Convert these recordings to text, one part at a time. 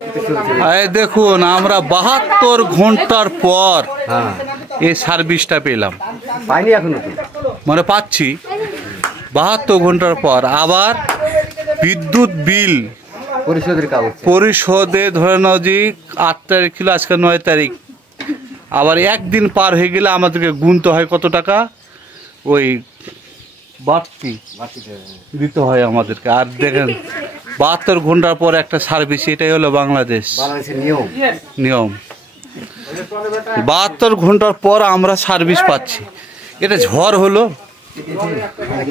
এই দেখুন আমরা ৭২ ঘন্টার পর এই সার্ভিসটা পেলাম। পাইনি এখনো তো, মানে পাচ্ছি ৭২ ঘন্টার পর। আবার বিদ্যুৎ বিল পরিশোধের কাগজ পরিশোধে ধরে নাও যে ৮ তারিখ ছিল, আজকে ৯ তারিখ। আবার একদিন পার হয়ে গেলে আমাদেরকে গুনতে হয় কত টাকা, ওই বাড়তি দিতে হয় আমাদেরকে। আর দেখেন ৭২ ঘন্টার পর একটা সার্ভিস, এটাই হলো বাংলাদেশের নিয়ম। ৭২ ঘন্টার পর আমরা সার্ভিস পাচ্ছি। এটা ঝড় হলো,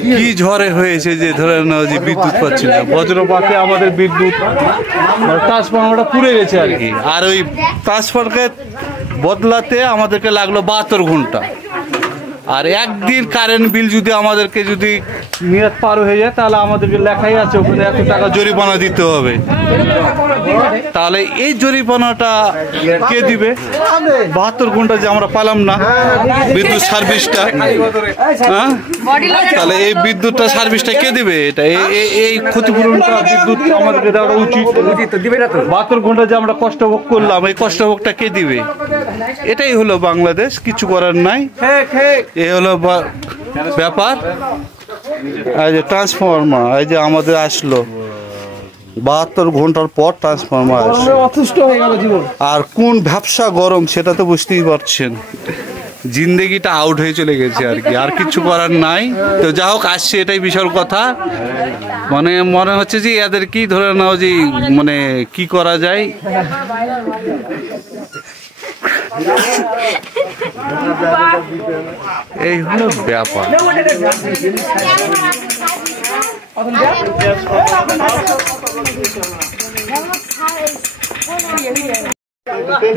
কি ঝড়ে হয়েছে যে ধরে নাও যে বিদ্যুৎ পাচ্ছি না। বজ্রপাতে আমাদের বিদ্যুৎ ট্রান্সফরমারটা পুড়ে গেছে আর কি। আর ওই ট্রান্সফরকে বদলাতে আমাদেরকে লাগলো ৭২ ঘন্টা। আর একদিন কারেন্ট বিল যদি আমাদেরকে যদি মেয়াদ পার হয়ে যায়, তাহলে আমাদেরকে লেখাই আছে ওখানে এত টাকা জরিমানা দিতে হবে। তাহলে এই জরিমানাটা কে দিবে? ৭২ ঘন্টা যে আমরা পেলাম না বিদ্যুৎ সার্ভিসটা, হ্যাঁ, তাহলে এই বিদ্যুৎটা সার্ভিসটা কে দিবে? এটা এই ক্ষতিপূরণটা বিদ্যুৎ আমাদেরকে দেওয়া উচিত। ৭২ ঘন্টা যে আমরা কষ্ট ভোগ করলাম, এই কষ্ট ভোগটা কে দিবে? এটাই হলো বাংলাদেশ, কিছু করার নাই। এই হলো ব্যাপার। এই যে ট্রান্সফরমার, এই যে আমাদের আসলো ৭২ ঘন্টার পর ট্রান্সফরমার আসলো। আর কোন ব্যবসা গরম সেটা তো বুঝতেই পারছেন। জিন্দেগিটা আউট হয়ে চলে গেছে আর কি, আর কিছু করার নাই। তো যা হোক আসছে, এটাই বিশাল কথা। মানে মনে হচ্ছে যে এদের কি ধরে নাও যে মানে কি করা যায়। এই হলো ব্যাপার।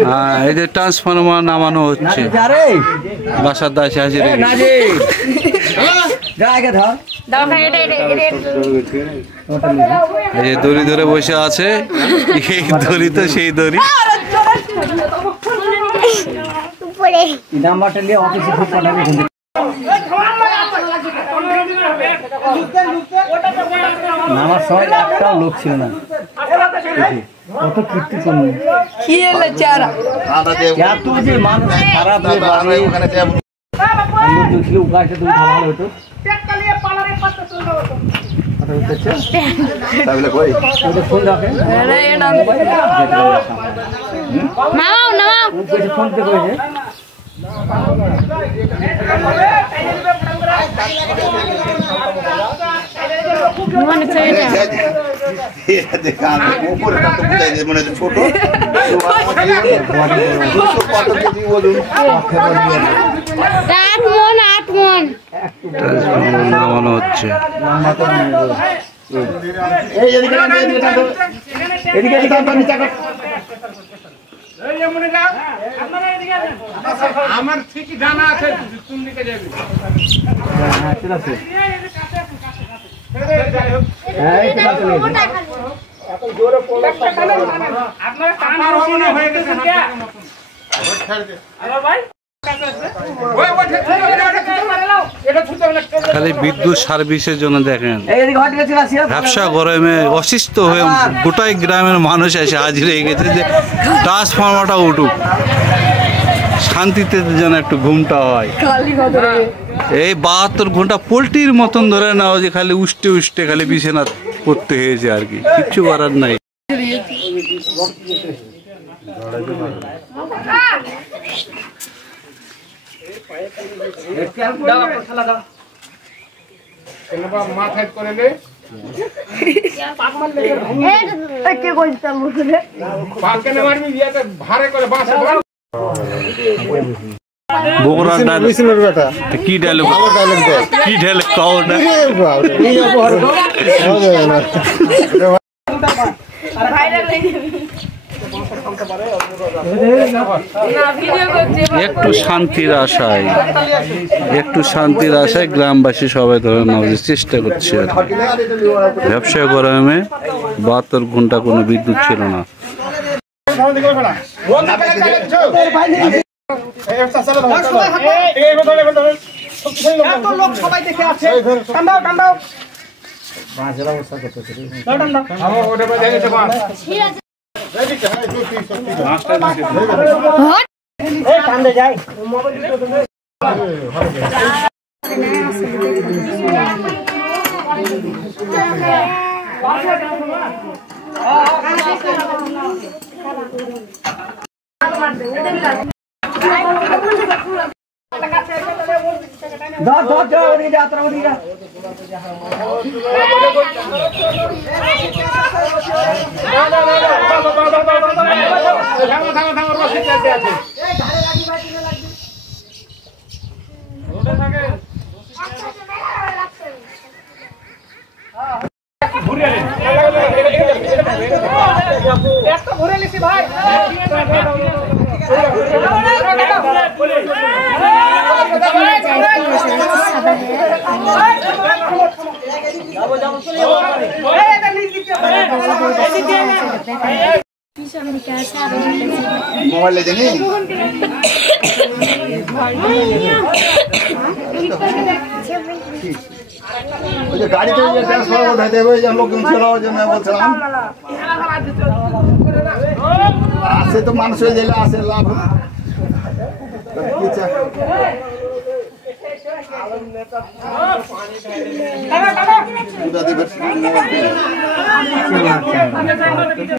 হ্যাঁ, এই যে ট্রান্সফরমার নামানো হচ্ছে, বাসার দাসে হাজির। এই যে দড়ি ধরে বসে আছে, এই দড়ি তো সেই দড়ি। আমার সময় একটাও লোক ছিল না, কত কীর্তি করল এত যে মানুষ খারাপ ছিল। উপায়টা তুমি ভালো হতো ফোন রাখেন, ফোন করেছে। নামানো হচ্ছে। আমার ঠিকই জানা আছে কোন দিকে যাবে। খালি বিদ্যুৎ সার্ভিসের জন্য দেখেন ব্যবসা গরমে অসুস্থ হয়ে গোটাই গ্রামের মানুষ এসে হাজির হয়ে গেছে যে ট্রান্সফরমারটা উঠুক, শান্তিতে যেন একটু ঘুমটা হয়। এই ৭২ ঘন্টা পোল্ট্রির মতন ধরে নাও যে খালি উষ্টে উষ্টে খালি বিছানা করতে হয়েছে আর কি, কিচ্ছু করার নাই। মাথায় করে নে ভারে করে বাসা বগুড়ার কি ডায়লগ, কি ডায়লগ কও না। একটু শান্তির আশায়, একটু শান্তির আশায় গ্রামবাসী সবাই ধরে নেওয়ার চেষ্টা করছে আর ব্যবসা গরমে ৭২ ঘন্টা কোনো বিদ্যুৎ ছিল না। সবাই দেখে আছে, কান্দাও মোবাইল জানি ওই যে গাড়িতে যে ট্রান্সফার উঠাইতে হবে যে লোক ছিল ওই জন্য বলছিলাম আসে তো মানুষ হয়ে গেলে আসে লাভ কি